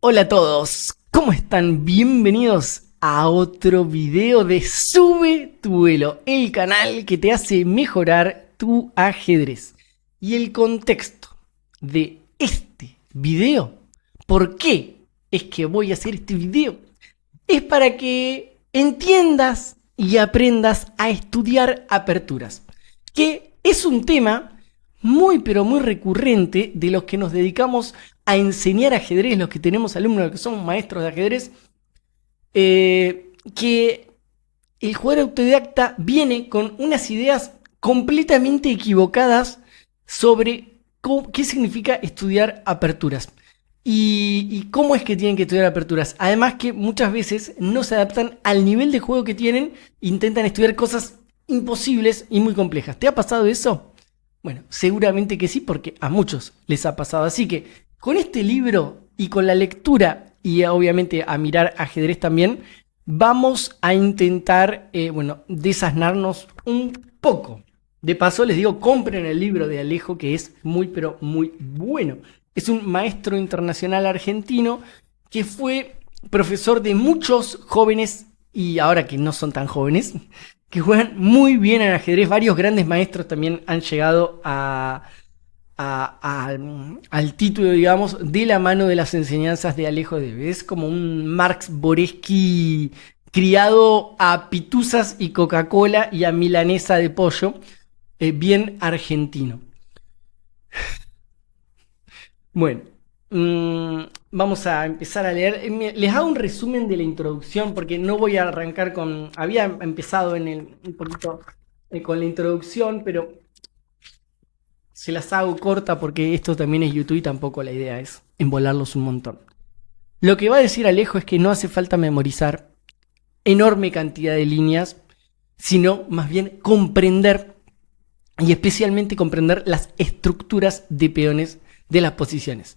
Hola a todos, ¿cómo están? Bienvenidos a otro video de Sube tu Vuelo, el canal que te hace mejorar tu ajedrez. Y el contexto de este video, ¿por qué es que voy a hacer este video? Es para que entiendas y aprendas a estudiar aperturas, que es un tema muy pero muy recurrente de los que nos dedicamos a enseñar ajedrez, los que tenemos alumnos que somos maestros de ajedrez, que el jugador autodidacta viene con unas ideas completamente equivocadas sobre qué significa estudiar aperturas y cómo es que tienen que estudiar aperturas. Además que muchas veces no se adaptan al nivel de juego que tienen, intentan estudiar cosas imposibles y muy complejas. ¿Te ha pasado eso? Bueno, seguramente que sí, porque a muchos les ha pasado. Así que con este libro y con la lectura y obviamente a mirar ajedrez también, vamos a intentar, desasnarnos un poco. De paso, les digo, compren el libro de Alejo, que es muy, pero muy bueno. Es un maestro internacional argentino que fue profesor de muchos jóvenes y ahora que no son tan jóvenes, que juegan muy bien al ajedrez. Varios grandes maestros también han llegado al título, digamos, de la mano de las enseñanzas de Alejo de. Es como un Marx Boreski criado a pituzas y Coca-Cola y a milanesa de pollo, bien argentino. Bueno, vamos a empezar a leer. Les hago un resumen de la introducción porque no voy a arrancar con. Había empezado un poquito con la introducción, pero se las hago corta porque esto también es YouTube y tampoco la idea es embolarlos un montón. Lo que va a decir Alejo es que no hace falta memorizar enorme cantidad de líneas, sino más bien comprender y especialmente comprender las estructuras de peones de las posiciones.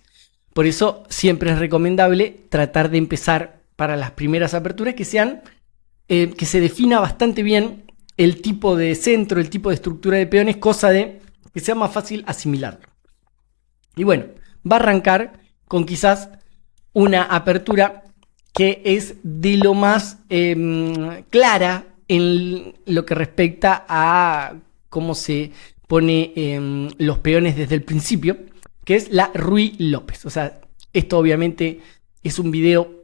Por eso siempre es recomendable tratar de empezar para las primeras aperturas que sean, que se defina bastante bien el tipo de centro, el tipo de estructura de peones, cosa de que sea más fácil asimilarlo. Y bueno, va a arrancar con quizás una apertura que es de lo más clara en lo que respecta a cómo se pone los peones desde el principio, que es la Ruy López. O sea, esto obviamente es un video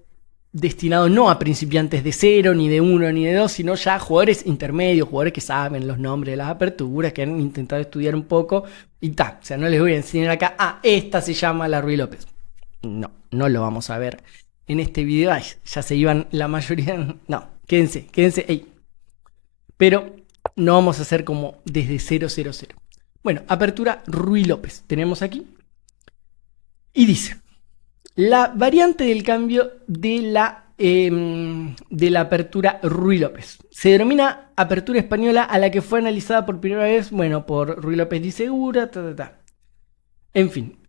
destinado no a principiantes de 0, ni de 1, ni de 2, sino ya a jugadores intermedios, jugadores que saben los nombres de las aperturas, que han intentado estudiar un poco y tal. O sea, no les voy a enseñar acá, esta se llama la Ruy López. No, no lo vamos a ver en este video. Ay, ya se iban la mayoría. No, quédense. Ey. Pero no vamos a hacer como desde 000. Bueno, apertura Ruy López. Tenemos aquí. Y dice: la variante del cambio de la apertura Ruy López se denomina apertura española, a la que fue analizada por primera vez, bueno, por Ruy López Di Segura, En fin,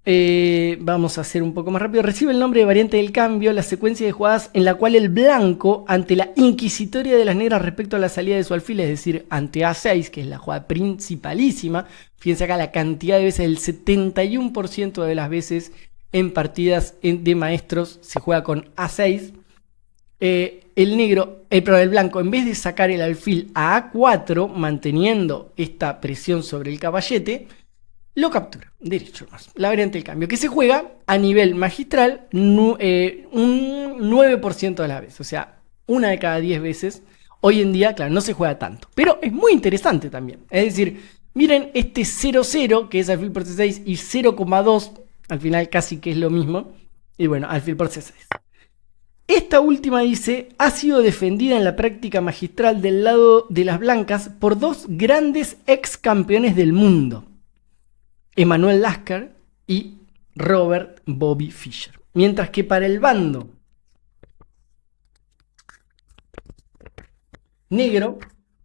vamos a hacer un poco más rápido. Recibe el nombre de variante del cambio la secuencia de jugadas en la cual el blanco, ante la inquisitoria de las negras respecto a la salida de su alfil, es decir, ante A6, que es la jugada principalísima, fíjense acá la cantidad de veces, el 71% de las veces en partidas de maestros se juega con A6. El blanco, en vez de sacar el alfil a A4, manteniendo esta presión sobre el caballete, lo captura, derecho más. La variante del cambio, que se juega a nivel magistral un 9% de las veces. O sea, una de cada 10 veces. Hoy en día, claro, no se juega tanto. Pero es muy interesante también. Es decir, miren este 0,0, que es alfil por C6, y 0,2, al final casi que es lo mismo. Y bueno, alfil por C6. Esta última dice, ha sido defendida en la práctica magistral del lado de las blancas por dos grandes ex campeones del mundo. Emanuel Lasker y Robert Bobby Fischer. Mientras que para el bando negro,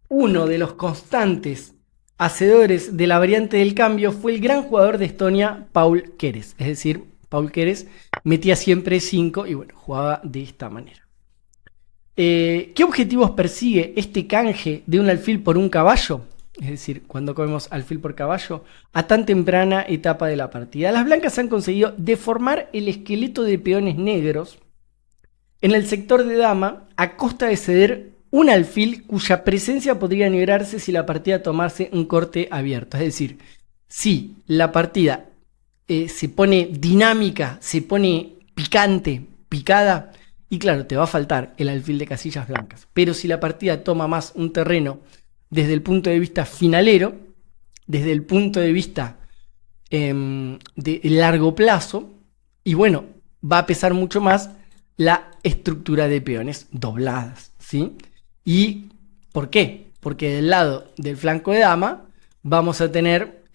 uno de los constantes hacedores de la variante del cambio fue el gran jugador de Estonia, Paul Keres. Es decir, Paul Keres metía siempre 5 y bueno, jugaba de esta manera. ¿Qué objetivos persigue este canje de un alfil por un caballo? es decir, cuando comemos alfil por caballo, a tan temprana etapa de la partida. Las blancas han conseguido deformar el esqueleto de peones negros en el sector de dama a costa de ceder un alfil cuya presencia podría librarse si la partida tomase un corte abierto. Es decir, si la partida se pone dinámica, se pone picante, picada, y claro, te va a faltar el alfil de casillas blancas. Pero si la partida toma más un terreno desde el punto de vista finalero, desde el punto de vista de largo plazo, y bueno, va a pesar mucho más la estructura de peones dobladas, ¿sí? ¿Y por qué? Porque del lado del flanco de dama vamos a tener,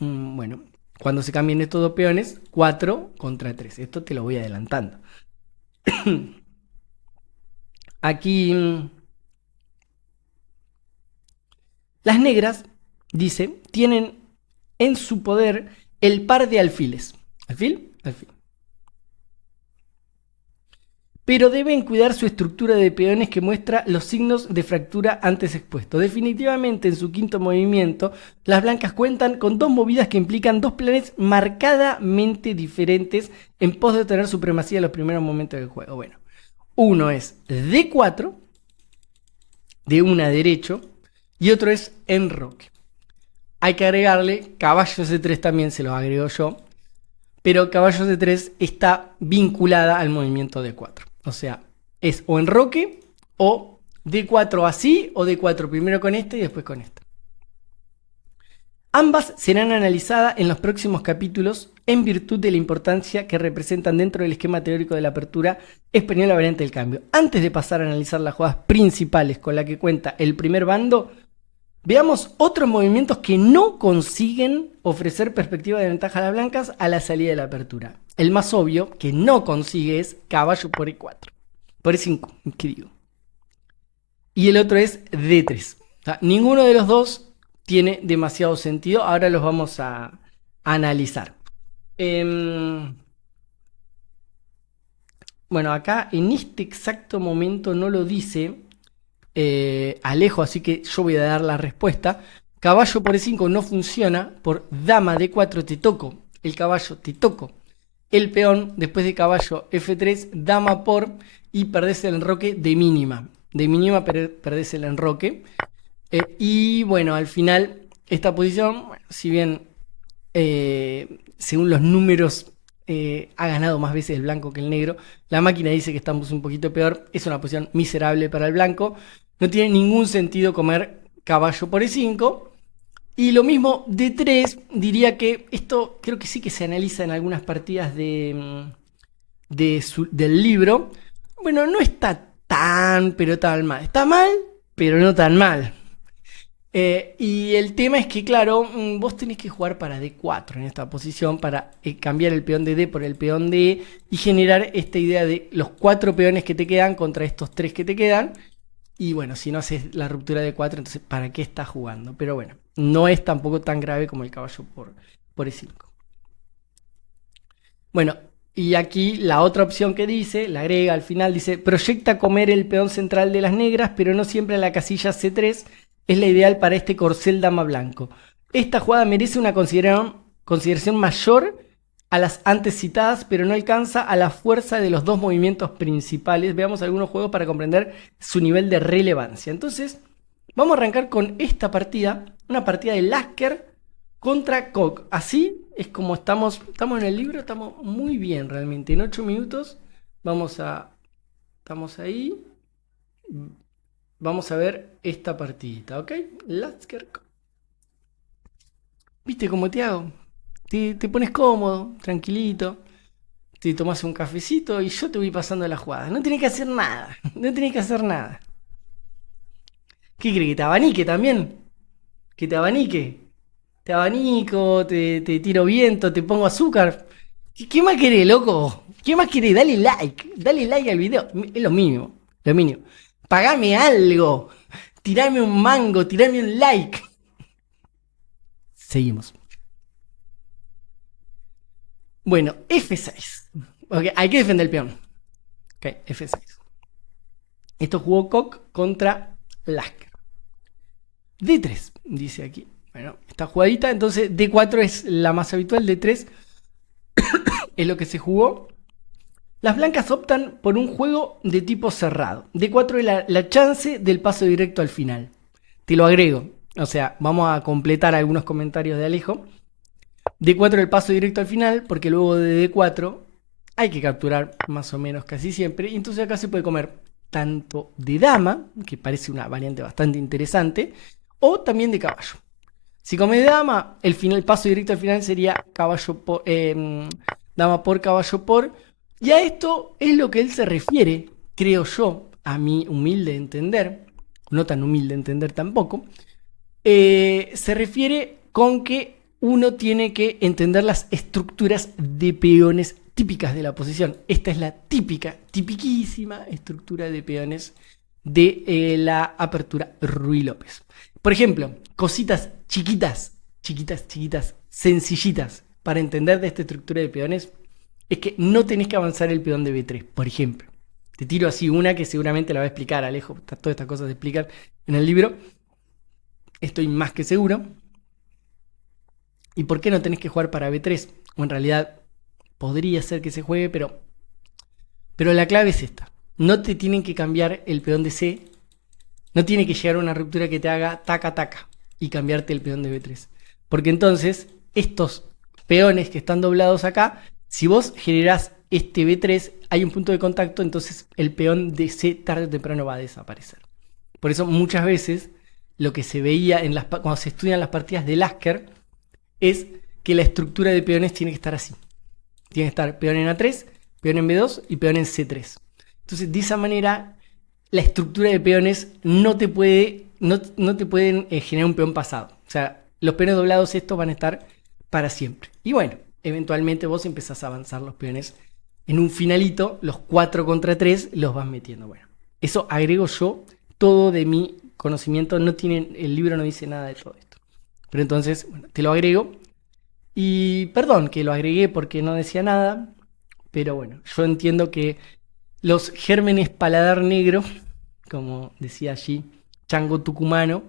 bueno, cuando se cambien estos dos peones, 4 contra 3. Esto te lo voy adelantando. Aquí las negras, dice, tienen en su poder el par de alfiles. ¿Alfil? Alfil. Pero deben cuidar su estructura de peones que muestra los signos de fractura antes expuestos. Definitivamente en su quinto movimiento, las blancas cuentan con dos movidas que implican dos planes marcadamente diferentes en pos de obtener supremacía en los primeros momentos del juego. Bueno, uno es D4, de una derecho, y otro es enroque. Hay que agregarle caballo C3 también, se los agrego yo, pero caballo C3 está vinculada al movimiento D4. O sea, es o enroque o D4 así o D4 primero con este y después con este. Ambas serán analizadas en los próximos capítulos en virtud de la importancia que representan dentro del esquema teórico de la apertura española variante del cambio. Antes de pasar a analizar las jugadas principales con las que cuenta el primer bando, veamos otros movimientos que no consiguen ofrecer perspectiva de ventaja a las blancas a la salida de la apertura. El más obvio que no consigue es caballo por E4. Por E5, ¿qué digo? Y el otro es D3. O sea, ninguno de los dos tiene demasiado sentido. Ahora los vamos a analizar. Bueno, acá en este exacto momento no lo dice Alejo, así que yo voy a dar la respuesta. Caballo por E5 no funciona. Por dama D4 te toco el caballo, te toco el peón. Después de caballo F3, dama por, y perdés el enroque de mínima. De mínima perdés el enroque. Y bueno, al final, esta posición, bueno, si bien según los números ha ganado más veces el blanco que el negro, la máquina dice que estamos un poquito peor. Es una posición miserable para el blanco. No tiene ningún sentido comer caballo por E5. Y lo mismo D3, diría que esto creo que sí que se analiza en algunas partidas del libro. Bueno, no está tan, pero tan mal. Está mal, pero no tan mal. Y el tema es que, claro, vos tenés que jugar para D4 en esta posición para cambiar el peón de D por el peón de E y generar esta idea de los 4 peones que te quedan contra estos 3 que te quedan. Y bueno, si no haces la ruptura de 4, entonces ¿para qué estás jugando? Pero bueno, no es tampoco tan grave como el caballo por E5. Bueno, y aquí la otra opción que dice, la agrega al final, dice, proyecta comer el peón central de las negras, pero no siempre la casilla C3 es la ideal para este corcel dama blanco. Esta jugada merece una consideración mayor a las antes citadas, pero no alcanza a la fuerza de los dos movimientos principales. Veamos algunos juegos para comprender su nivel de relevancia. Entonces, vamos a arrancar con esta partida, una partida de Lasker contra Koch. Así es como estamos en el libro, estamos muy bien realmente. En 8 minutos estamos ahí. Vamos a ver esta partidita, ¿ok? Lasker. ¿Viste cómo te hago? Te pones cómodo, tranquilito, te tomas un cafecito y yo te voy pasando la jugada. No tenés que hacer nada, no tenés que hacer nada. ¿Qué crees? ¿Que te abanique también? ¿Que te abanique? Te abanico, te tiro viento, te pongo azúcar. ¿Qué más querés, loco? ¿Qué más querés? Dale like al video. Es lo mínimo, lo mínimo. Pagame algo, tirame un mango, tirame un like. Seguimos. Bueno, F6. Ok, hay que defender el peón. Ok, F6. Esto jugó Koch contra Lasker. D3, dice aquí. Bueno, esta jugadita, entonces D4 es la más habitual, D3 es lo que se jugó. Las blancas optan por un juego de tipo cerrado. D4 es la chance del paso directo al final. Te lo agrego. O sea, vamos a completar algunos comentarios de Alejo. D4 el paso directo al final, porque luego de D4 hay que capturar más o menos casi siempre. Y entonces acá se puede comer tanto de dama, que parece una variante bastante interesante, o también de caballo. Si come de dama, el paso directo al final sería caballo por, dama por caballo por. Y a esto es lo que él se refiere, creo yo, a mi humilde entender, no tan humilde entender tampoco, se refiere con que uno tiene que entender las estructuras de peones típicas de la posición. Esta es la tipiquísima estructura de peones de la apertura Ruy López. Por ejemplo, cositas chiquitas, sencillitas para entender de esta estructura de peones es que no tenés que avanzar el peón de B3, por ejemplo. Te tiro así una que seguramente la va a explicar Alejo, todas estas cosas se explican en el libro. Estoy más que seguro. ¿Y por qué no tenés que jugar para B3? O en realidad podría ser que se juegue, pero la clave es esta. No te tienen que cambiar el peón de C. No tiene que llegar a una ruptura que te haga taca y cambiarte el peón de B3. Porque entonces estos peones que están doblados acá, si vos generás este B3, hay un punto de contacto, entonces el peón de C tarde o temprano va a desaparecer. Por eso muchas veces lo que se veía cuando se estudian las partidas de Lasker es que la estructura de peones tiene que estar así. Tiene que estar peón en A3, peón en B2 y peón en C3. Entonces, de esa manera, la estructura de peones no te pueden generar un peón pasado. O sea, los peones doblados estos van a estar para siempre. Y bueno, eventualmente vos empezás a avanzar los peones en un finalito, los 4 contra 3 los vas metiendo. Bueno, eso agrego yo, todo de mi conocimiento, el libro no dice nada de todo esto. Pero entonces, bueno, te lo agrego. Y perdón que lo agregué porque no decía nada, pero bueno, yo entiendo que los gérmenes paladar negro, como decía allí Chango Tucumano,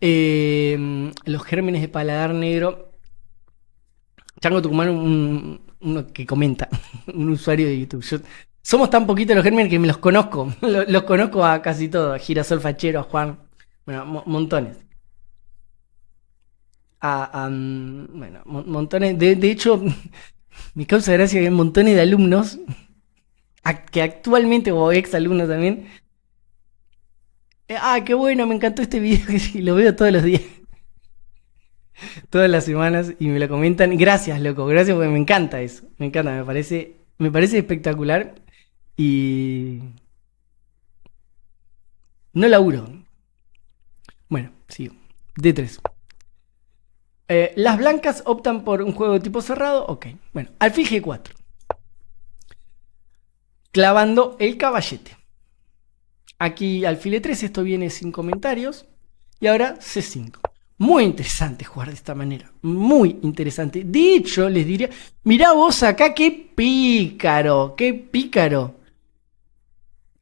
los gérmenes de paladar negro, Chango Tucumano, uno que comenta, un usuario de YouTube. Somos tan poquitos los gérmenes que me los conozco, los conozco a casi todos, a Girasol Fachero, a Juan, bueno, montones. Bueno, montones, de hecho, me causa gracia que hay montones de alumnos que actualmente, o ex alumnos también, qué bueno, me encantó este video, y lo veo todos los días, todas las semanas, y me lo comentan. Gracias, loco, gracias porque me encanta eso, me encanta, me parece espectacular, y no laburo. Bueno, sigo. D3. Las blancas optan por un juego de tipo cerrado, ok. Bueno, alfil G4. Clavando el caballete. Aquí alfil E3, esto viene sin comentarios. Y ahora C5. Muy interesante jugar de esta manera. Muy interesante. De hecho, les diría, mirá vos acá, qué pícaro, qué pícaro.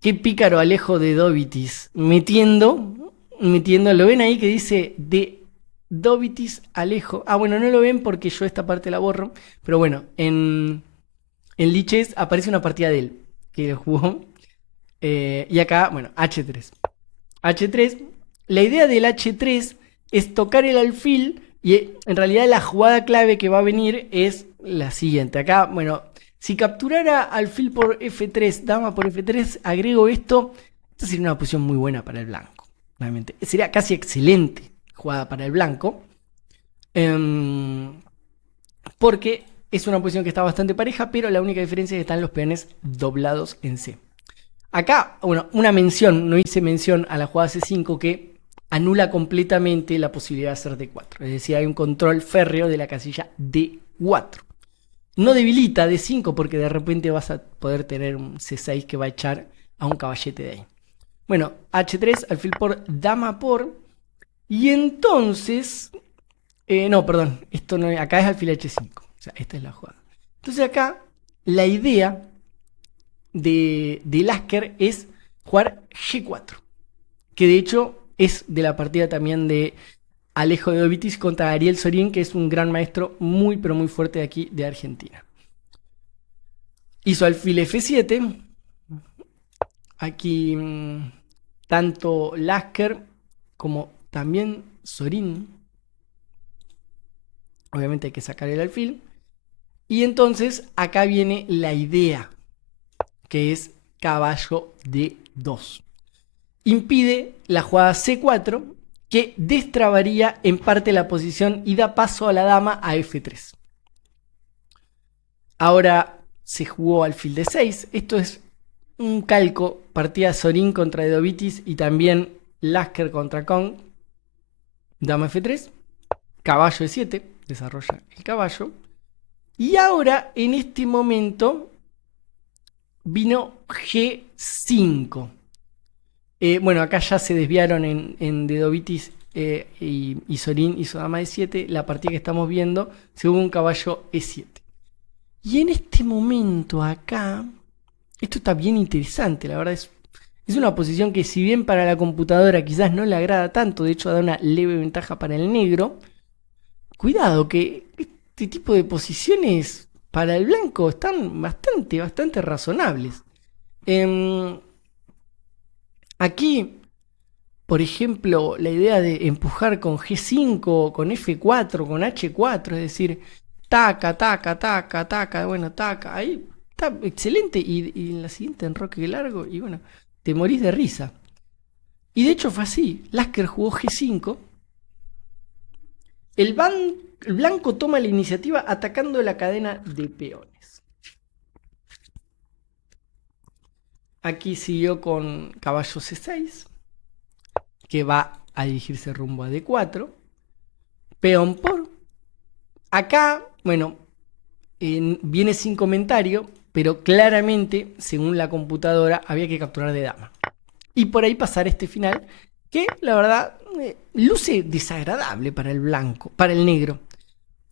Qué pícaro Alejo de Dovitis. Metiendo, lo ven ahí que dice de Dovitis Alejo. Bueno, no lo ven porque yo esta parte la borro. Pero bueno, en Lichess aparece una partida de él que jugó. Y acá, bueno, H3. H3. La idea del H3 es tocar el alfil. Y en realidad la jugada clave que va a venir es la siguiente. Acá, bueno, si capturara alfil por F3, dama por F3, agrego esto. Esta sería una posición muy buena para el blanco. Realmente. Sería casi excelente jugada para el blanco. Porque es una posición que está bastante pareja, pero la única diferencia es que están los peones doblados en C. Acá, bueno, una mención, no hice mención a la jugada C5 que anula completamente la posibilidad de hacer D4. Es decir, hay un control férreo de la casilla D4. No debilita D5 porque de repente vas a poder tener un C6 que va a echar a un caballete de ahí. Bueno, H3, alfil por, dama por. Y entonces... no, perdón, esto no, acá es alfil H5. O sea, esta es la jugada. Entonces acá la idea de Lasker es jugar G4. Que de hecho es de la partida también de Alejo Dedovitis contra Ariel Sorín, que es un gran maestro muy, pero muy fuerte de aquí, de Argentina. Hizo alfil F7. Aquí tanto Lasker como también Sorín. Obviamente hay que sacar el alfil. Y entonces acá viene la idea, que es caballo D2. Impide la jugada C4, que destrabaría en parte la posición y da paso a la dama a F3. Ahora se jugó alfil D6. Esto es un calco, partida Sorín contra Dedovitis y también Lasker contra Kong. Dama F3, caballo E7, desarrolla el caballo. Y ahora, en este momento, vino G5. Bueno, acá ya se desviaron en Dedovitis y Sorín hizo dama E7. La partida que estamos viendo se jugó un caballo E7. Y en este momento acá, esto está bien interesante, la verdad es una posición que si bien para la computadora quizás no le agrada tanto, de hecho da una leve ventaja para el negro, cuidado que este tipo de posiciones para el blanco están bastante razonables. Aquí, por ejemplo, la idea de empujar con G5, con F4, con H4, es decir, taca, taca, taca, taca, bueno, taca, ahí está excelente. Y en la siguiente enroque largo, y bueno, te morís de risa. Y de hecho fue así. Lasker jugó G5. El blanco toma la iniciativa atacando la cadena de peones. Aquí siguió con caballo C6, que va a dirigirse rumbo a D4. Peón por. Acá, bueno, viene sin comentario, pero claramente, según la computadora, había que capturar de dama. Y por ahí pasar este final, que la verdad luce desagradable para el blanco, para el negro.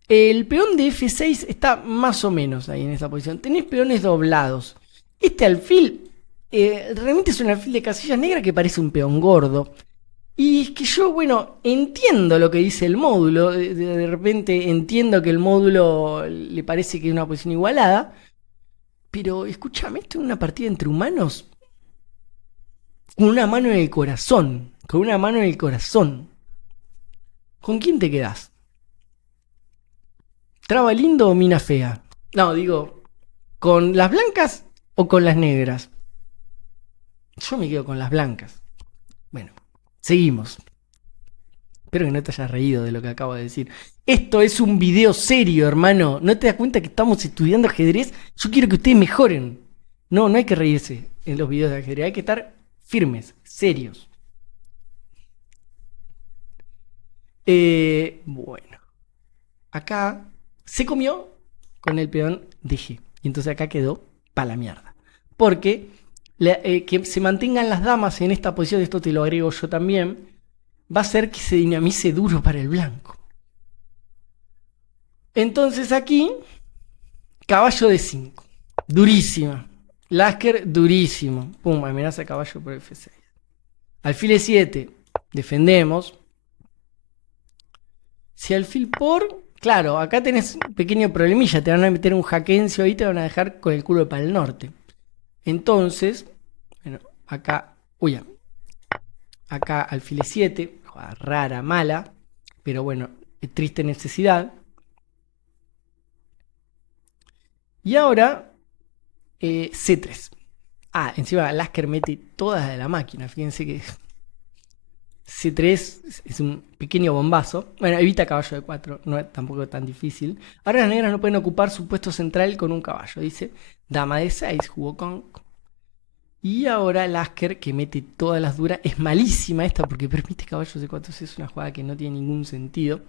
El peón de F6 está más o menos ahí en esta posición. Tenés peones doblados. Este alfil realmente es un alfil de casillas negra que parece un peón gordo. Y es que yo, bueno, entiendo lo que dice el módulo. De repente entiendo que el módulo le parece que es una posición igualada. Pero escúchame, esto es una partida entre humanos con una mano en el corazón. Con una mano en el corazón. ¿Con quién te quedás? ¿Traba lindo o mina fea? No, digo, ¿con las blancas o con las negras? Yo me quedo con las blancas. Bueno, seguimos. Espero que no te hayas reído de lo que acabo de decir. Esto es un video serio, hermano. ¿No te das cuenta que estamos estudiando ajedrez? Yo quiero que ustedes mejoren. No, no hay que reírse en los videos de ajedrez. Hay que estar firmes, serios. Bueno. Acá se comió con el peón de G. Y entonces acá quedó para la mierda. Porque que se mantengan las damas en esta posición, esto te lo agrego yo también, va a hacer que se dinamice duro para el blanco. Entonces aquí, caballo de 5. Durísima. Lasker, durísimo. Pum, amenaza caballo por F6. Alfil E7, defendemos. Si alfil por... Claro, acá tenés un pequeño problemilla. Te van a meter un jaquencio ahí, te van a dejar con el culo para el norte. Entonces, bueno, acá... Uy, acá alfil E7. Rara, mala. Pero bueno, triste necesidad. Y ahora, C3. Ah, encima Lasker mete todas de la máquina. Fíjense que C3 es un pequeño bombazo. Bueno, evita caballo de 4, no es tampoco tan difícil. Ahora las negras no pueden ocupar su puesto central con un caballo. Dice dama de 6, jugó con... Y ahora Lasker, que mete todas las duras. Es malísima esta porque permite caballo de 4. Es una jugada que no tiene ningún sentido.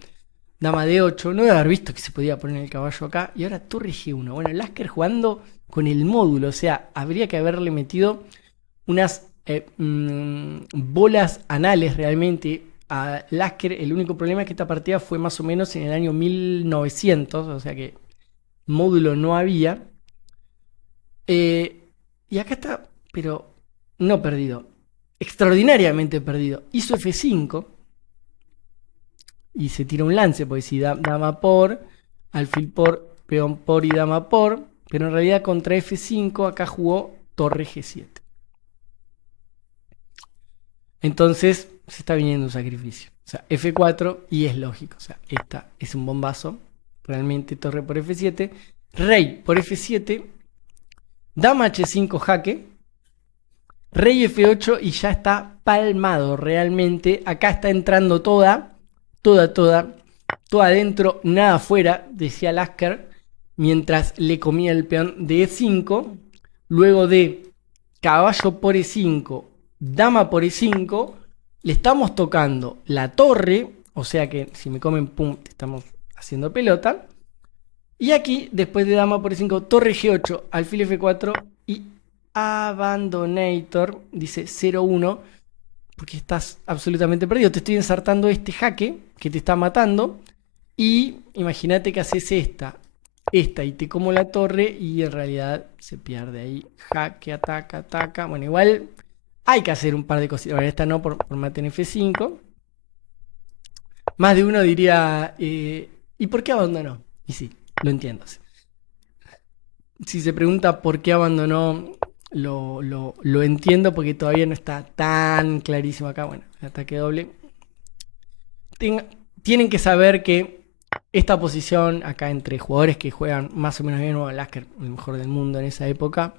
Dama de 8, no debe haber visto que se podía poner el caballo acá. Y ahora torre G1. Bueno, Lasker jugando con el módulo. O sea, habría que haberle metido unas bolas anales realmente a Lasker. El único problema es que esta partida fue más o menos en el año 1900. O sea que módulo no había. Y acá está, pero no perdido. extraordinariamente perdido. Hizo F5 y se tira un lance, porque si dama por, alfil por, peón por y dama por, pero en realidad contra F5 acá jugó torre G7. Entonces se está viniendo un sacrificio. O sea, F4 y es lógico. O sea, esta es un bombazo. Realmente torre por F7. Rey por F7. Dama H5 jaque. Rey F8 y ya está palmado realmente. Acá está entrando toda adentro, nada afuera, decía Lasker, mientras le comía el peón de E5. Luego de caballo por E5, dama por E5, le estamos tocando la torre, o sea que si me comen, pum, estamos haciendo pelota. Y aquí, después de dama por E5, torre G8, alfil F4 y abandonator, dice 0-1, porque estás absolutamente perdido. Te estoy ensartando este jaque que te está matando. Y imagínate que haces esta y te como la torre y en realidad se pierde ahí. Jaque, ataca. Bueno, igual hay que hacer un par de cositas. Bueno, esta no por mate en F5. Más de uno diría, ¿y por qué abandonó? Y sí, lo entiendo. Si se pregunta por qué abandonó, lo entiendo porque todavía no está tan clarísimo acá. Bueno, el ataque doble. Tienen que saber que esta posición acá entre jugadores que juegan más o menos bien, o Lasker, el mejor del mundo en esa época,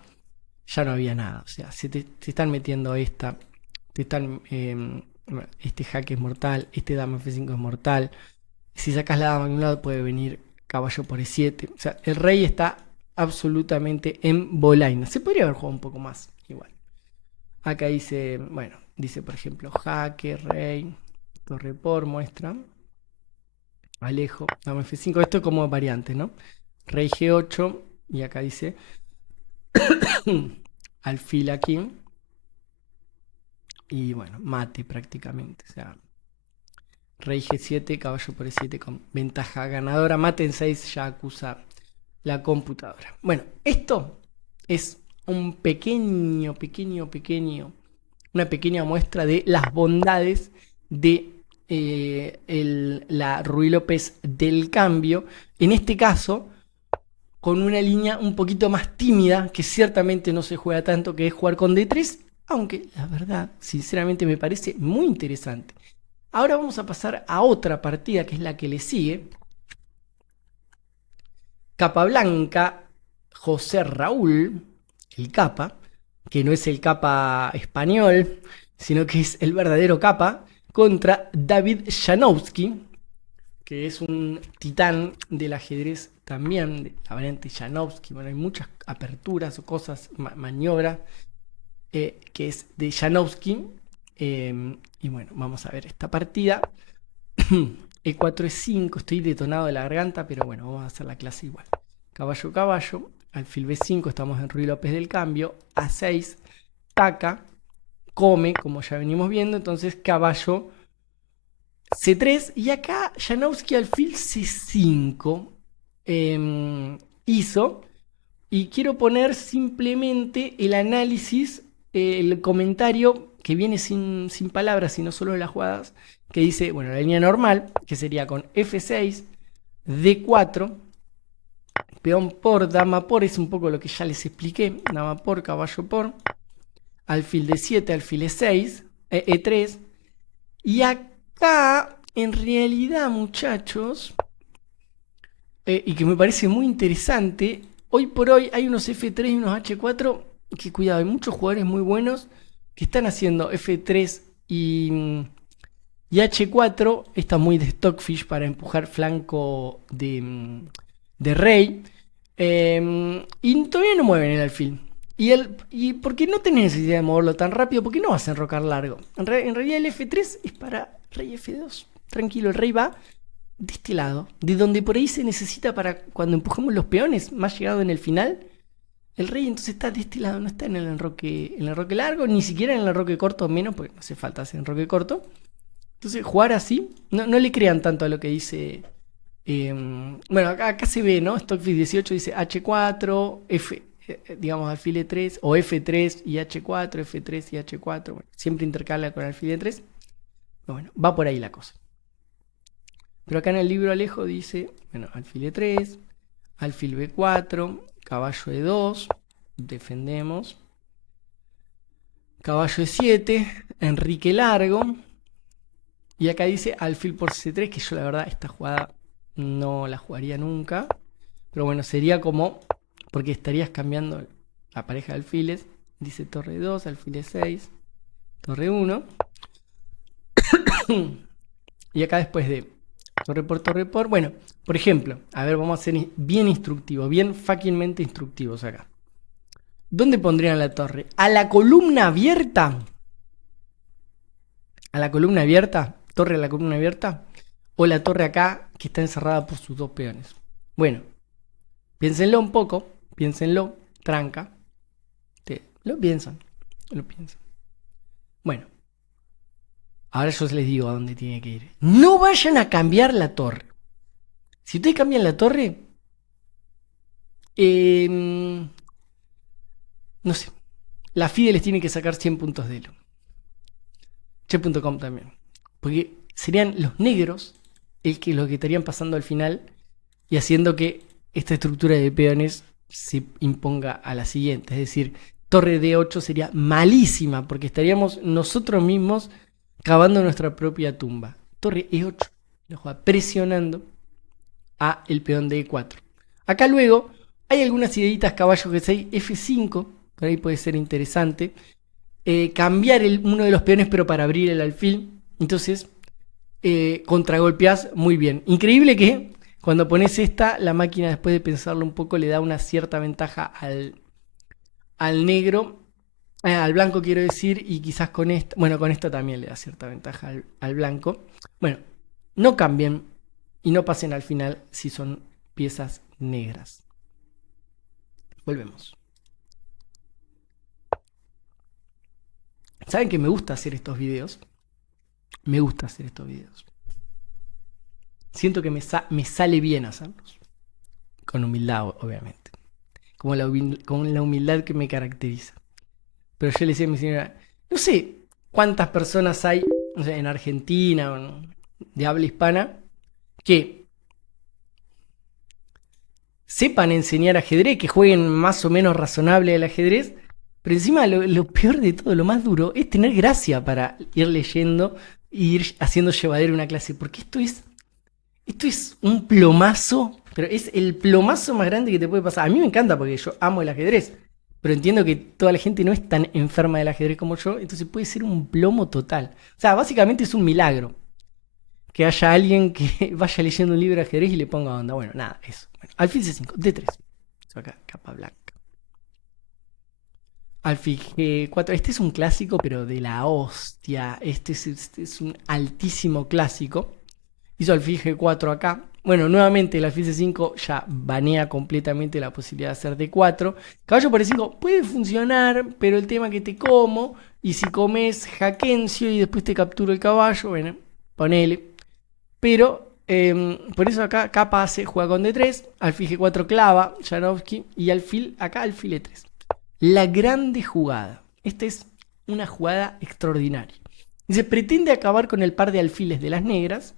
ya no había nada. O sea, se están metiendo esta, este jaque es mortal, este dama F5 es mortal. Si sacas la dama de un lado puede venir caballo por E7. O sea, el rey está absolutamente en bolaina. Se podría haber jugado un poco más, igual. Acá dice, bueno, dice por ejemplo jaque, rey, torre por, muestra. Alejo, dama F5, esto es como variante, ¿no? Rey G8 y acá dice alfil aquí y bueno, mate prácticamente, o sea, rey G7, caballo por E7 con ventaja ganadora, mate en 6 ya acusa la computadora. Bueno, esto es un una pequeña muestra de las bondades de la Ruy López del cambio, en este caso con una línea un poquito más tímida, que ciertamente no se juega tanto, que es jugar con D3, aunque la verdad, sinceramente me parece muy interesante. Ahora vamos a pasar a otra partida, que es la que le sigue. Capablanca, José Raúl, el Capa, que no es el Capa español, sino que es el verdadero Capa, contra David Janowski, que es un titán del ajedrez también, de la variante Janowski. Bueno, hay muchas aperturas o cosas, maniobras, que es de Janowski. Y bueno, vamos a ver esta partida. E4, E5, estoy detonado de la garganta, pero bueno, vamos a hacer la clase igual. Caballo, caballo, alfil B5, estamos en Ruy López del cambio, A6, taca, come, como ya venimos viendo, entonces caballo C3, y acá Janowski alfil C5 hizo, y quiero poner simplemente el análisis, el comentario que viene sin palabras, sino solo las jugadas, que dice, bueno, la línea normal, que sería con F6, D4, peón por, dama por, es un poco lo que ya les expliqué, dama por, caballo por, alfil D7, alfil E6, E3, y acá, en realidad, muchachos, y que me parece muy interesante, hoy por hoy hay unos F3 y unos H4, que cuidado, hay muchos jugadores muy buenos que están haciendo F3 y H4, está muy de Stockfish para empujar flanco de rey, y todavía no mueven el alfil. Y porque no tenés necesidad de moverlo tan rápido, porque no vas a enrocar largo. En realidad el F3 es para rey F2. Tranquilo, el rey va de este lado, de donde por ahí se necesita para cuando empujamos los peones, más llegado en el final. El rey entonces está de este lado, no está en el enroque largo, ni siquiera en el enroque corto, menos, porque no hace falta hacer enroque corto. Entonces jugar así, no le crean tanto a lo que dice. Bueno, acá se ve, ¿no? Stockfish 18 dice H4, digamos, alfil E3, o F3 y H4, F3 y H4, bueno, siempre intercala con alfil E3. Bueno, va por ahí la cosa. Pero acá en el libro Alejo dice, bueno, alfil E3, alfil B4, caballo E2, defendemos, caballo E7, Enrique largo, y acá dice alfil por C3, que yo la verdad esta jugada no la jugaría nunca, pero bueno, sería como, porque estarías cambiando la pareja de alfiles, dice torre 2, alfil E6, torre 1, y acá después de torre por, bueno, por ejemplo, a ver, vamos a ser bien instructivos, bien fuckingmente instructivos acá. ¿Dónde pondrían la torre? ¿A la columna abierta? ¿A la columna abierta? ¿Torre a la columna abierta? ¿O la torre acá que está encerrada por sus dos peones? Bueno, piénsenlo un poco, piénsenlo, tranca. Lo piensan, lo piensan. Bueno, ahora yo les digo a dónde tiene que ir. No vayan a cambiar la torre. Si ustedes cambian la torre, no sé, la FIDE les tiene que sacar 100 puntos de elo. Che.com también. Porque serían los negros lo que estarían pasando al final y haciendo que esta estructura de peones se imponga a la siguiente. Es decir, torre D8 sería malísima porque estaríamos nosotros mismos cavando nuestra propia tumba. Torre E8, la juega presionando a el peón de E4. Acá luego hay algunas ideitas caballo G6, F5, por ahí puede ser interesante. Cambiar uno de los peones pero para abrir el alfil. Entonces contragolpeás muy bien. Increíble que cuando pones esta, la máquina después de pensarlo un poco le da una cierta ventaja al negro, al blanco quiero decir, y quizás con esta, bueno, con esta también le da cierta ventaja al blanco. Bueno, no cambien y no pasen al final si son piezas negras. Volvemos. ¿Saben que me gusta hacer estos videos? Me gusta hacer estos videos. Siento que me sale bien hacerlos. Con humildad, obviamente. Con la humildad que me caracteriza. Pero yo le decía a mi señora, no sé cuántas personas hay, o sea, en Argentina o de habla hispana que sepan enseñar ajedrez, que jueguen más o menos razonable el ajedrez, pero encima lo peor de todo, lo más duro, es tener gracia para ir leyendo e ir haciendo llevadera una clase, porque esto es un plomazo, pero es el plomazo más grande que te puede pasar. A mí me encanta porque yo amo el ajedrez, pero entiendo que toda la gente no es tan enferma del ajedrez como yo, entonces puede ser un plomo total. O sea, básicamente es un milagro que haya alguien que vaya leyendo un libro de ajedrez y le ponga onda. Bueno, nada, eso. Bueno, alfil C5, D3. Eso acá, capa blanca. Alfil G4. Este es un clásico, pero de la hostia. Este es un altísimo clásico. Hizo alfil G4 acá. Bueno, nuevamente el alfil C5 ya banea completamente la posibilidad de hacer D4. Caballo por E5 puede funcionar, pero el tema que te como, y si comes Jaquencio y después te capturo el caballo, bueno, ponele. Pero por eso acá capa hace, juega con D3, alfil G4 clava, Janowski, y alfil, acá alfil E3. La grande jugada. Esta es una jugada extraordinaria. Dice, pretende acabar con el par de alfiles de las negras,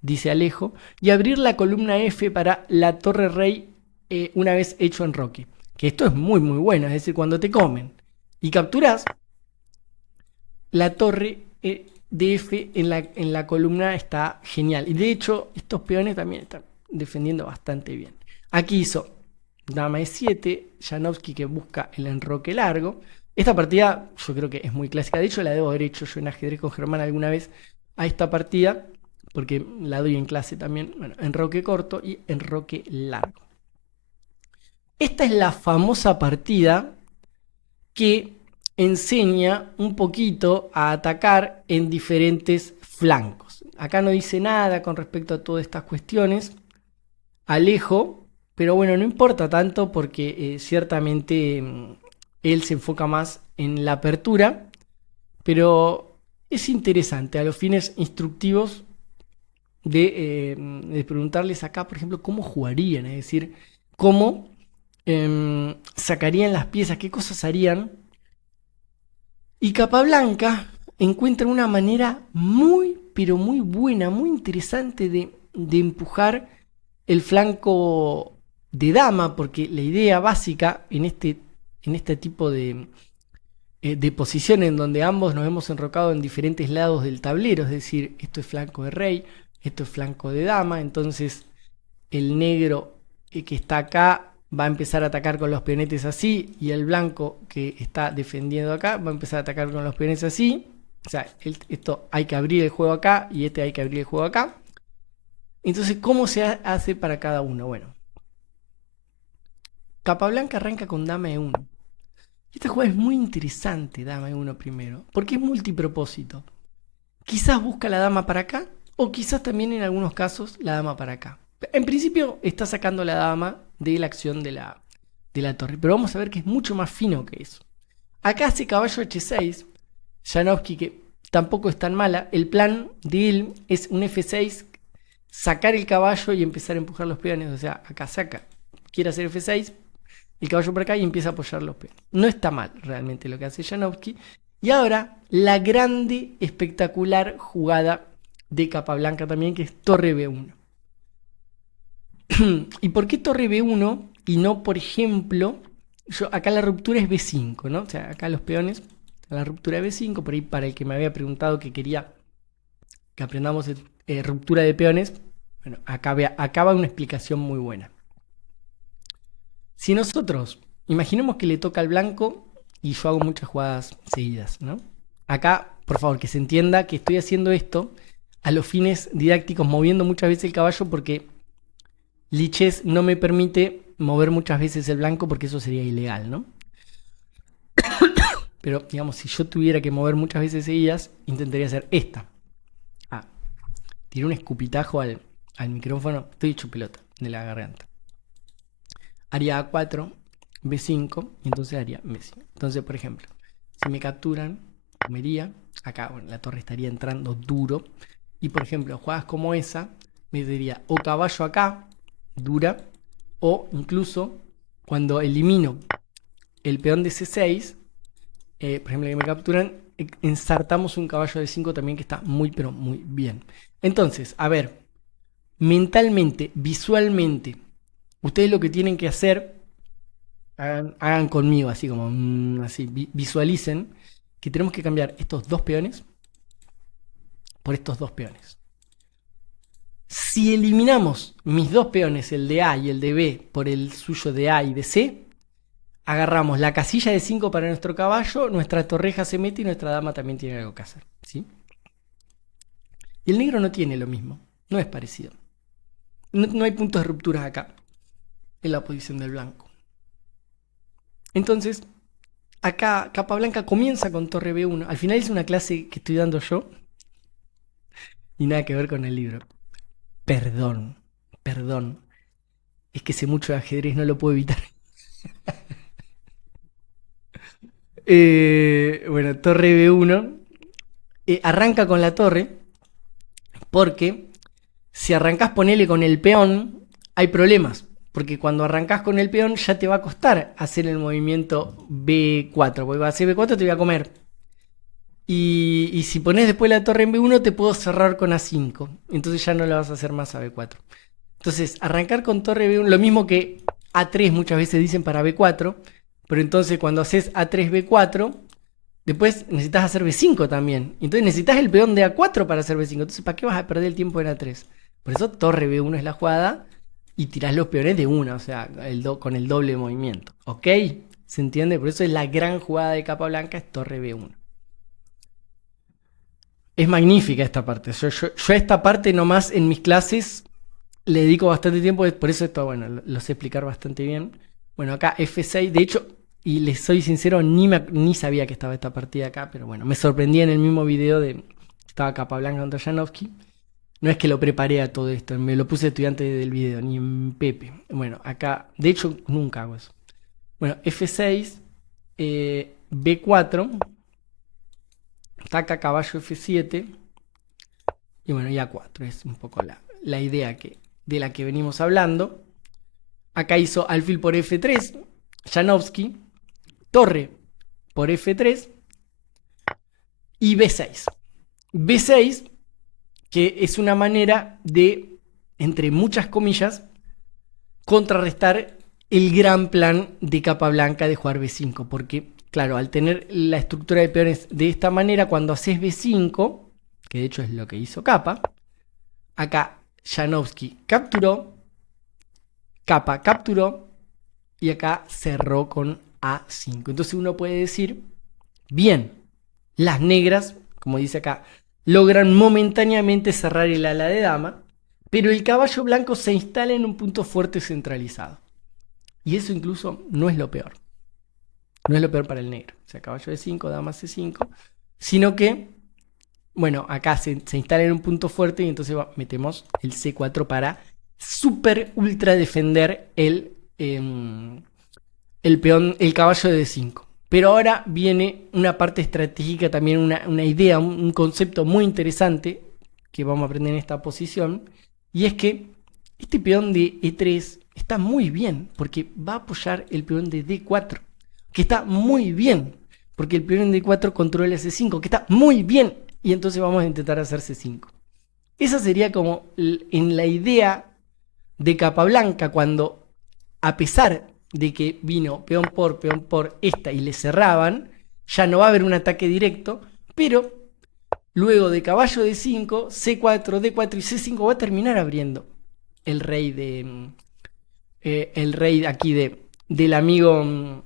dice Alejo, y abrir la columna F para la torre rey una vez hecho enroque. Que esto es muy muy bueno, es decir, cuando te comen y capturas la torre de F en la columna está genial. Y de hecho, estos peones también están defendiendo bastante bien. Aquí hizo dama E7, Janowski que busca el enroque largo. Esta partida yo creo que es muy clásica. De hecho, la debo haber hecho yo en ajedrez con Germán alguna vez a esta partida, porque la doy en clase también. Bueno, enroque corto y enroque largo. Esta es la famosa partida que enseña un poquito a atacar en diferentes flancos. Acá no dice nada con respecto a todas estas cuestiones. Alejo, pero bueno, no importa tanto porque ciertamente él se enfoca más en la apertura, pero es interesante a los fines instructivos de preguntarles acá, por ejemplo, cómo jugarían, es decir, cómo sacarían las piezas, qué cosas harían. Y Capablanca encuentra una manera muy, pero muy buena, muy interesante de empujar el flanco de dama, porque la idea básica en este tipo de posición en donde ambos nos hemos enrocado en diferentes lados del tablero, es decir, esto es flanco de rey, esto es flanco de dama, entonces el negro que está acá va a empezar a atacar con los peonetes así, y el blanco que está defendiendo acá va a empezar a atacar con los peonetes así. O sea, esto hay que abrir el juego acá y este hay que abrir el juego acá. Entonces, ¿cómo se hace para cada uno? Bueno, Capablanca arranca con dama e 1. Esta jugada es muy interesante, dama e 1 primero, porque es multipropósito. Quizás busca la dama para acá, o quizás también en algunos casos la dama para acá. En principio está sacando la dama de la acción de la torre, pero vamos a ver que es mucho más fino que eso. Acá hace caballo h6, Janowski, que tampoco es tan mala. El plan de él es un f6, sacar el caballo y empezar a empujar los peones. O sea, acá saca, quiere hacer f6, el caballo por acá y empieza a apoyar los peones. No está mal realmente lo que hace Janowski. Y ahora la grande, espectacular jugada de Capablanca también, que es torre b1. ¿Y por qué torre b1 y no, por ejemplo, acá la ruptura es b5, ¿no? O sea, acá los peones, la ruptura de b5, por ahí para el que me había preguntado que quería que aprendamos ruptura de peones, bueno, acá va una explicación muy buena. Si nosotros, imaginemos que le toca al blanco y yo hago muchas jugadas seguidas, ¿no? Acá, por favor, que se entienda que estoy haciendo esto a los fines didácticos, moviendo muchas veces el caballo porque Lichess no me permite mover muchas veces el blanco porque eso sería ilegal, ¿no? Pero, digamos, si yo tuviera que mover muchas veces seguidas, intentaría hacer esta. Tiré un escupitajo al micrófono, estoy hecho pelota de la garganta. Haría A4, B5, y entonces haría B5. Entonces, por ejemplo, si me capturan, comería, acá, bueno, la torre estaría entrando duro, y por ejemplo, jugadas como esa, me diría o caballo acá, dura, o incluso cuando elimino el peón de C6, por ejemplo, que me capturan, ensartamos un caballo de 5 también que está muy, pero muy bien. Entonces, a ver, mentalmente, visualmente, ustedes lo que tienen que hacer, hagan conmigo, así como, así, visualicen que tenemos que cambiar estos dos peones por estos dos peones. Si eliminamos mis dos peones, el de A y el de B, por el suyo de A y de C, agarramos la casilla de 5 para nuestro caballo, nuestra torreja se mete y nuestra dama también tiene algo que hacer, ¿sí? Y el negro no tiene lo mismo, no es parecido. No hay puntos de ruptura acá, en la posición del blanco. Entonces, acá Capablanca comienza con torre B1. Al final es una clase que estoy dando yo y nada que ver con el libro. Perdón. Es que sé mucho de ajedrez, no lo puedo evitar. Bueno, torre B1. Arranca con la torre porque si arrancás ponele con el peón, hay problemas. Porque cuando arrancás con el peón ya te va a costar hacer el movimiento B4. Porque va a hacer B4 te voy a comer. Y si pones después la torre en B1 te puedo cerrar con A5. Entonces ya no la vas a hacer más a B4. Entonces arrancar con torre B1, lo mismo que A3 muchas veces dicen para B4. Pero entonces cuando haces A3 B4, después necesitas hacer B5 también. Entonces necesitas el peón de A4 para hacer B5. Entonces ¿para qué vas a perder el tiempo en A3? Por eso torre B1 es la jugada y tirás los peones de una, o sea, con el doble movimiento. ¿Ok? ¿Se entiende? Por eso es la gran jugada de Capablanca, es torre B1. Es magnífica esta parte. Yo a esta parte nomás en mis clases le dedico bastante tiempo, por eso esto, bueno, lo sé explicar bastante bien. Bueno, acá F6, de hecho, y les soy sincero, ni sabía que estaba esta partida acá, pero bueno, me sorprendí en el mismo video de estaba Capablanca contra Janowski. No es que lo preparé a todo esto, me lo puse estudiante del video, ni en Pepe. Bueno, acá, de hecho, nunca hago eso. Bueno, F6, B4, taca caballo F7, y bueno, y A4, es un poco la idea de la que venimos hablando. Acá hizo alfil por F3, Janowski, torre por F3 y B6. B6, que es una manera de, entre muchas comillas, contrarrestar el gran plan de Capablanca de jugar B5, porque, claro, al tener la estructura de peones de esta manera, cuando haces B5, que de hecho es lo que hizo Capa, acá Janowski capturó, Capa capturó, y acá cerró con A5. Entonces uno puede decir, bien, las negras, como dice acá, logran momentáneamente cerrar el ala de dama, pero el caballo blanco se instala en un punto fuerte centralizado. Y eso incluso no es lo peor. No es lo peor para el negro. O sea, caballo de 5, dama C5. Sino que, bueno, acá se instala en un punto fuerte y entonces metemos el C4 para super ultra defender el peón, el caballo de D5. Pero ahora viene una parte estratégica, también una idea, un concepto muy interesante que vamos a aprender en esta posición. Y es que este peón de E3 está muy bien porque va a apoyar el peón de D4, que está muy bien porque el peón de D4 controla C5, que está muy bien. Y entonces vamos a intentar hacer C5. Esa sería como en la idea de Capablanca cuando, a pesar de que vino peón por esta y le cerraban, ya no va a haber un ataque directo, pero luego de caballo de 5, C4, D4 y C5 va a terminar abriendo el rey de el rey aquí del amigo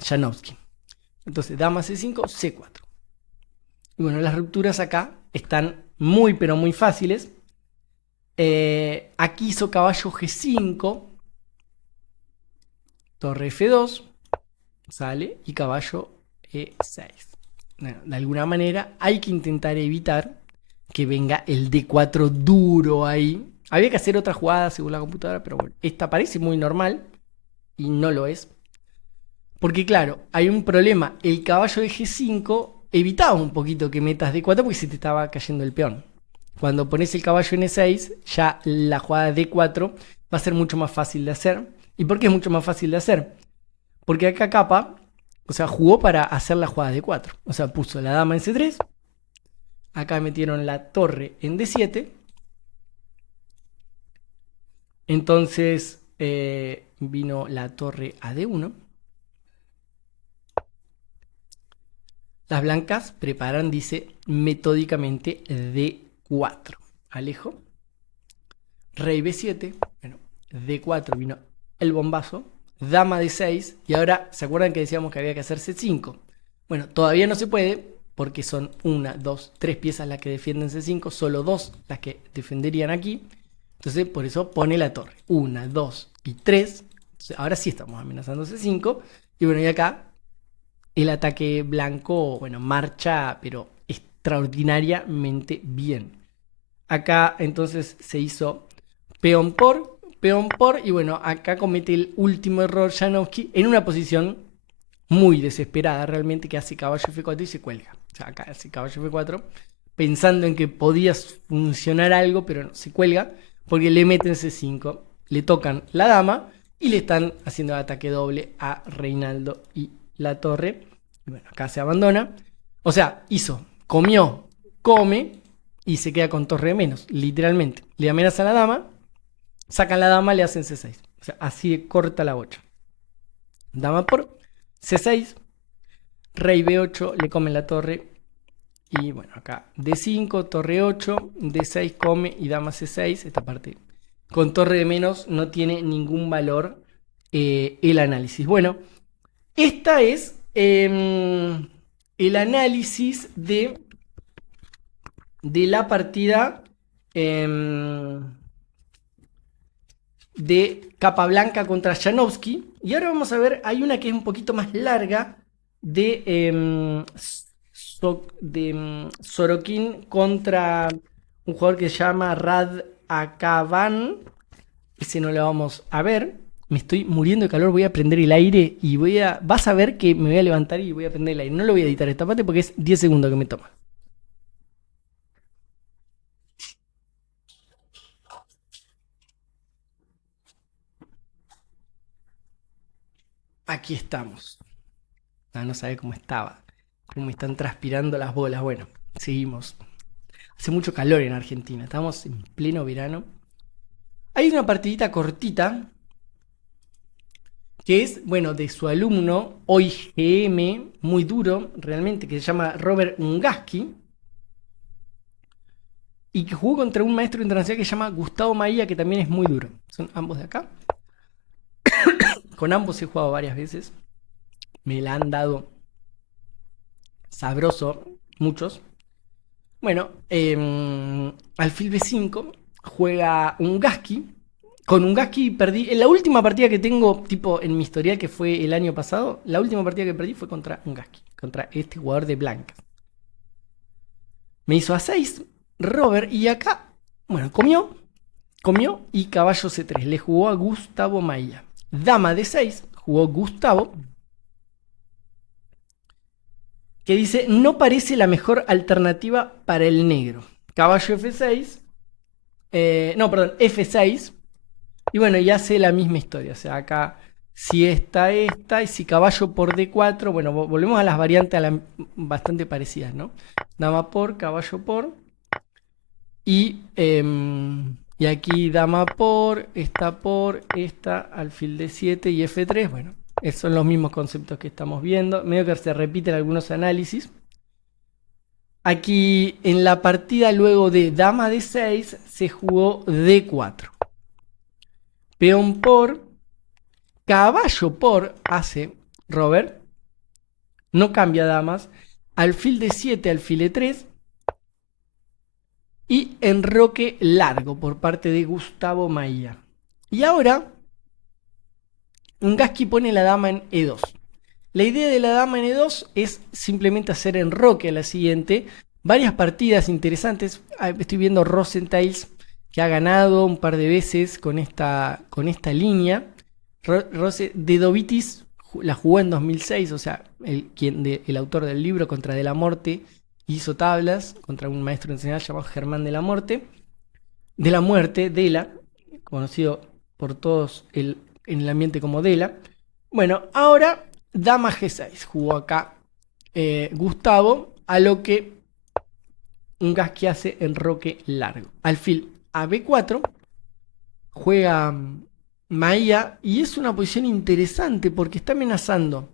Janowski. Entonces, dama C5, C4. Y bueno, las rupturas acá están muy pero muy fáciles. Aquí hizo caballo G5, torre F2, sale, y caballo E6. Bueno, de alguna manera hay que intentar evitar que venga el D4 duro ahí. Había que hacer otra jugada según la computadora, pero bueno, esta parece muy normal y no lo es. Porque claro, hay un problema. El caballo de G5 evitaba un poquito que metas D4 porque se te estaba cayendo el peón. Cuando pones el caballo en E6, ya la jugada de D4 va a ser mucho más fácil de hacer. ¿Y por qué es mucho más fácil de hacer? Porque acá Capa, o sea, jugó para hacer la jugada de 4. O sea, puso la dama en C3. Acá metieron la torre en D7. Entonces vino la torre a D1. Las blancas preparan, dice, metódicamente D4. Alejo. Rey B7. Bueno, D4 vino el bombazo. Dama D6. Y ahora, ¿se acuerdan que decíamos que había que hacer C5? Bueno, todavía no se puede porque son 1, 2, 3 piezas las que defienden C5. Solo 2 las que defenderían aquí. Entonces, por eso pone la torre. 1, 2 y 3. Entonces, ahora sí estamos amenazando C5. Y bueno, y acá el ataque blanco, bueno, marcha, pero extraordinariamente bien. Acá entonces se hizo peón por, y bueno, acá comete el último error Janowski en una posición muy desesperada realmente, que hace caballo F4 y se cuelga. O sea, acá hace caballo F4 pensando en que podía funcionar algo, pero no, se cuelga porque le meten C5, le tocan la dama y le están haciendo el ataque doble a Reinaldo y la torre. Y bueno, acá se abandona. O sea, comió, come y se queda con torre de menos, literalmente. Le amenaza a la dama, sacan la dama, le hacen C6. O sea, así de corta la bocha. Dama por C6, rey B8, le comen la torre. Y bueno, acá D5, torre 8, D6 come y dama C6. Esta parte con torre de menos no tiene ningún valor el análisis. Bueno, esta es el análisis de la partida de Capablanca contra Janowski. Y ahora vamos a ver, hay una que es un poquito más larga de Sorokin contra un jugador que se llama Rad Akavan. Ese no lo vamos a ver. Me estoy muriendo de calor, voy a prender el aire y vas a ver que me voy a levantar y voy a prender el aire. No lo voy a editar esta parte porque es 10 segundos que me toma. aquí estamos. No sabe cómo estaba. Cómo me están transpirando las bolas. Bueno, seguimos. Hace mucho calor en Argentina. Estamos en pleno verano. Hay una partidita cortita que es, bueno, de su alumno, hoy GM, muy duro, realmente, que se llama Robert Ungaski, y que jugó contra un maestro internacional que se llama Gustavo Maía, que también es muy duro. Son ambos de acá. Con ambos he jugado varias veces. Me la han dado sabroso, muchos. Bueno, alfil B5 juega Ungaski. Con Ungaski perdí. En la última partida que tengo, tipo en mi historial, que fue el año pasado, la última partida que perdí fue contra Ungaski, contra este jugador de blancas. Me hizo A6 Robert y acá, bueno, comió y caballo C3. Le jugó a Gustavo Maía. Dama D6, jugó Gustavo, que dice, no parece la mejor alternativa para el negro. Caballo F6, no, perdón, F6. Y bueno, y hace la misma historia. O sea, acá si esta, y si caballo por D4, bueno, volvemos a las variantes bastante parecidas, ¿no? Dama por, caballo por. Y aquí dama por, esta, alfil D7 y F3. Bueno, esos son los mismos conceptos que estamos viendo. Medio que se repiten algunos análisis. Aquí en la partida luego de dama D6 se jugó D4. Peón por, caballo por hace Robert. No cambia damas. Alfil D7, alfil E3. Y enroque largo por parte de Gustavo Maía. Y ahora, Ungaski pone la dama en E2. La idea de la dama en E2 es simplemente hacer enroque a la siguiente. Varias partidas interesantes. Estoy viendo Rosenthal's, que ha ganado un par de veces con esta línea. Dedovitis la jugó en 2006, o sea, el autor del libro Contra de la Muerte hizo tablas contra un maestro enseñanza llamado Germán de la Muerte. De la Muerte, Dela, conocido por todos en el ambiente como Dela. Bueno, ahora dama G6 jugó acá Gustavo, a lo que Ungaski hace enroque largo. Alfil a B4 juega Maía y es una posición interesante porque está amenazando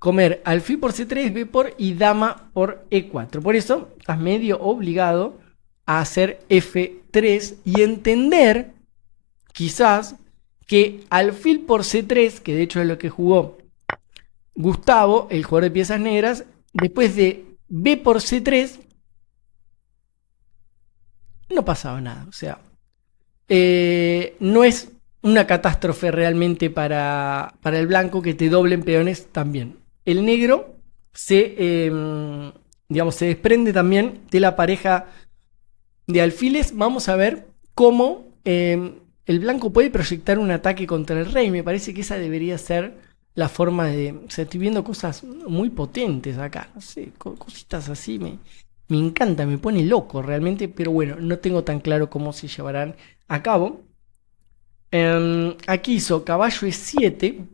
comer alfil por C3, B por y dama por E4. Por eso estás medio obligado a hacer F3 y entender quizás que alfil por C3, que de hecho es lo que jugó Gustavo, el jugador de piezas negras, después de B por C3 no pasaba nada. O sea, no es una catástrofe realmente para el blanco que te doblen peones también. El negro digamos, se desprende también de la pareja de alfiles. Vamos a ver cómo el blanco puede proyectar un ataque contra el rey. Me parece que esa debería ser la forma de... O sea, estoy viendo cosas muy potentes acá. No sé, cositas así me encanta, me pone loco realmente. Pero bueno, no tengo tan claro cómo se llevarán a cabo. Aquí hizo caballo E7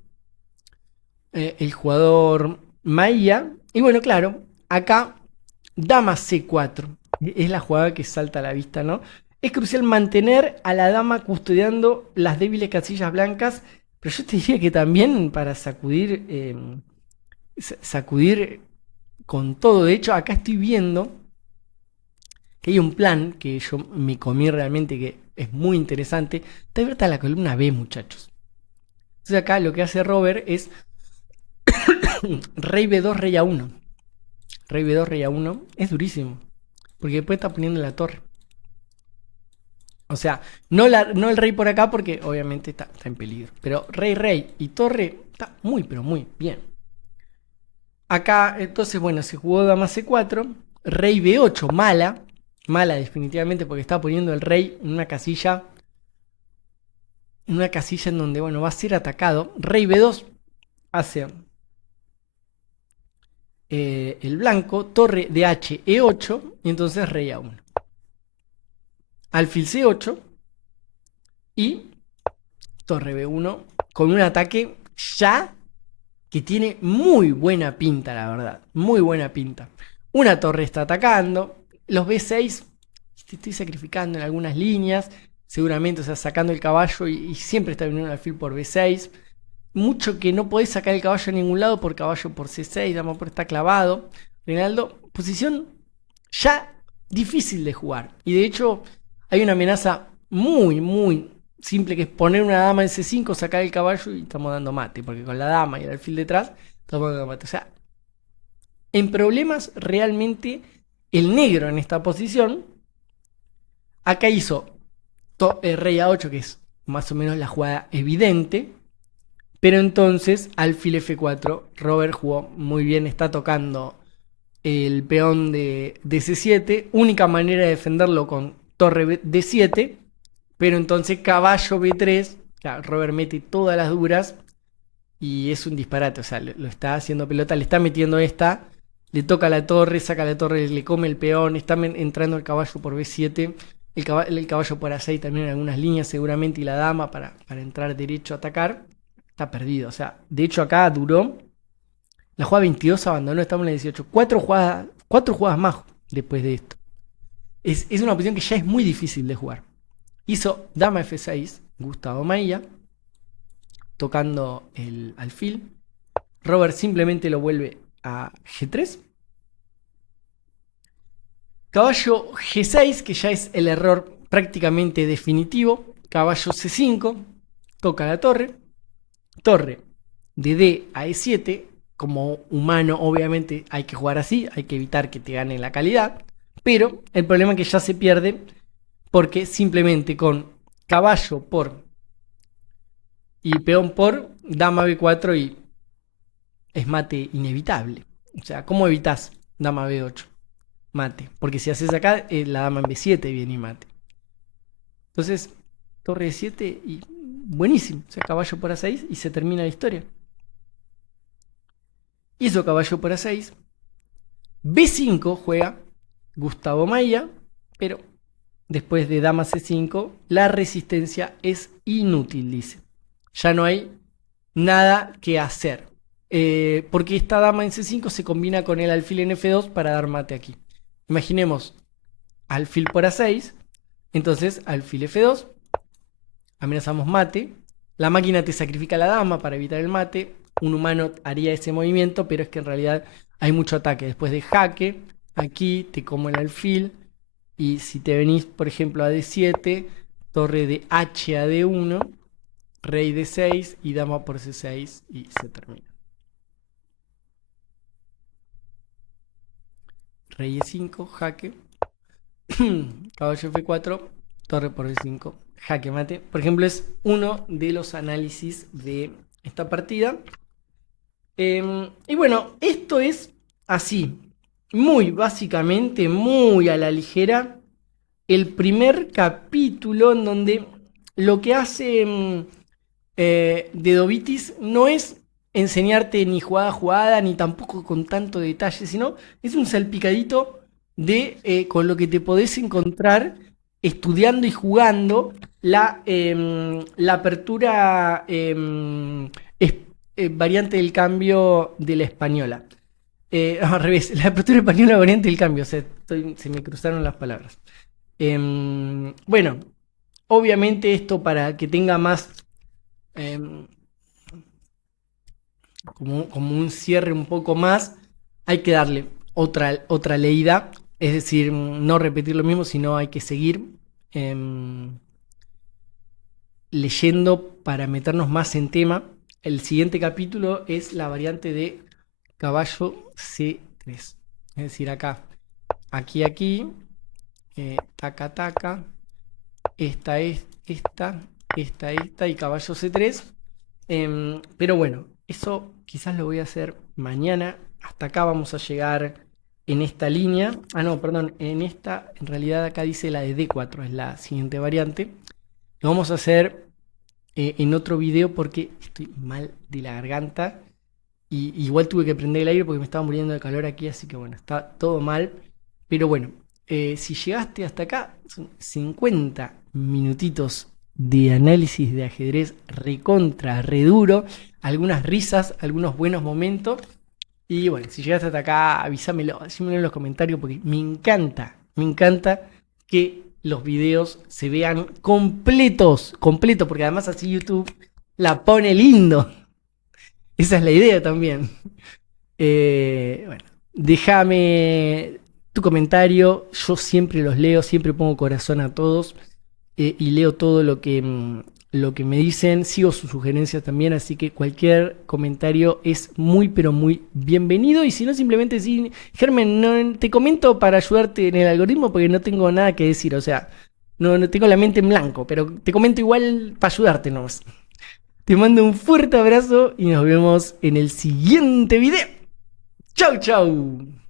el jugador Maía. Y bueno, claro, acá dama C4. Es la jugada que salta a la vista, ¿no? Es crucial mantener a la dama custodiando las débiles casillas blancas. Pero yo te diría que también para sacudir con todo. De hecho, acá estoy viendo que hay un plan que yo me comí realmente que es muy interesante. Está abierta la columna B, muchachos. Entonces acá lo que hace Robert es rey B2, rey A1. Rey B2, rey A1. Es durísimo. Porque después está poniendo la torre. O sea, no el rey por acá porque obviamente está en peligro. Pero rey, rey y torre está muy, pero muy bien. Acá, entonces, bueno, se jugó dama C4. Rey B8, mala. Mala definitivamente porque está poniendo el rey en una casilla. En una casilla en donde, bueno, va a ser atacado. Rey B2 hace el blanco. Torre de H, E8. Y entonces rey A1. Alfil C8. Y torre B1 con un ataque ya que tiene muy buena pinta, la verdad. Muy buena pinta. Una torre está atacando. Los B6 te estoy sacrificando en algunas líneas. Seguramente, o sea, sacando el caballo y siempre está viniendo un alfil por B6. Mucho que no podés sacar el caballo a ningún lado por caballo por C6, dama por está clavado. Reinaldo, posición ya difícil de jugar. Y de hecho, hay una amenaza muy simple que es poner una dama en C5, sacar el caballo y estamos dando mate. Porque con la dama y el alfil detrás, estamos dando mate. O sea, en problemas realmente el negro en esta posición. Acá hizo rey A8, que es más o menos la jugada evidente. Pero entonces, alfil F4, Robert jugó muy bien, está tocando el peón de C7. Única manera de defenderlo con torre D7. Pero entonces caballo B3. Claro, Robert mete todas las duras. Y es un disparate. O sea, lo está haciendo pelota. Le está metiendo esta. Le toca la torre. Saca la torre. Le come el peón. Está entrando el caballo por B7. El caballo por A6 también en algunas líneas seguramente. Y la dama para entrar derecho a atacar. Está perdido. O sea, de hecho acá duró. La jugada 22 abandonó, estamos en la 18. Cuatro jugadas más después de esto. Es una posición que ya es muy difícil de jugar. Hizo dama F6, Gustavo Maia, tocando el alfil. Robert simplemente lo vuelve a G3. Caballo G6, que ya es el error prácticamente definitivo. Caballo C5, toca la torre. Torre de D a E7. Como humano, obviamente hay que jugar así, hay que evitar que te gane la calidad. Pero el problema es que ya se pierde porque simplemente con caballo por y peón por, dama B4 y es mate inevitable. O sea, ¿cómo evitas dama B8? Mate. Porque si haces acá, la dama en B7 viene y mate. Entonces, torre D7 y buenísimo. O sea, caballo por A6 y se termina la historia. Hizo caballo por A6. B5 juega Gustavo Maia, pero después de dama C5, la resistencia es inútil, dice. Ya no hay nada que hacer. Porque esta dama en C5 se combina con el alfil en F2 para dar mate aquí. Imaginemos alfil por A6, entonces alfil F2, amenazamos mate. La máquina te sacrifica la dama para evitar el mate. Un humano haría ese movimiento, pero es que en realidad hay mucho ataque. Después de jaque, aquí te como el alfil. Y si te venís, por ejemplo, a D7, torre de H a D1, rey D6 y dama por C6 y se termina. Rey E5, jaque. Caballo F4, torre por E5, jaque mate. Por ejemplo, es uno de los análisis de esta partida. Y bueno, esto es así, muy básicamente, muy a la ligera, el primer capítulo en donde lo que hace Dedovitis no es enseñarte ni jugada a jugada, ni tampoco con tanto detalle, sino es un salpicadito de con lo que te podés encontrar estudiando y jugando la apertura variante del cambio de la española. Al revés, la apertura española variante del cambio, o sea, se me cruzaron las palabras. Bueno, obviamente esto para que tenga más como un cierre un poco más, hay que darle otra leída, es decir, no repetir lo mismo, sino hay que seguir leyendo para meternos más en tema. El siguiente capítulo es la variante de caballo C3, es decir, acá, aquí, taca, taca, esta y caballo C3. Pero bueno, eso quizás lo voy a hacer mañana. Hasta acá vamos a llegar en esta línea. Ah, no, perdón, en esta, en realidad acá dice la de D4, es la siguiente variante. Lo vamos a hacer en otro video porque estoy mal de la garganta. Y igual tuve que prender el aire porque me estaba muriendo de calor aquí, así que bueno, está todo mal. Pero bueno, si llegaste hasta acá, son 50 minutitos de análisis de ajedrez recontra, reduro. algunas risas, algunos buenos momentos. Y bueno, si llegaste hasta acá, avísamelo, decímelo en los comentarios porque me encanta que los videos se vean completos, completos, porque además así YouTube la pone lindo. Esa es la idea también. Bueno, déjame tu comentario, yo siempre los leo, siempre pongo corazón a todos y leo todo lo que me dicen, sigo sus sugerencias también, así que cualquier comentario es muy pero muy bienvenido y si no simplemente sí, Germen, no, te comento para ayudarte en el algoritmo porque no tengo nada que decir, o sea, no tengo la mente en blanco, pero te comento igual para ayudarte nomás. Te mando un fuerte abrazo y nos vemos en el siguiente video. Chau, chau.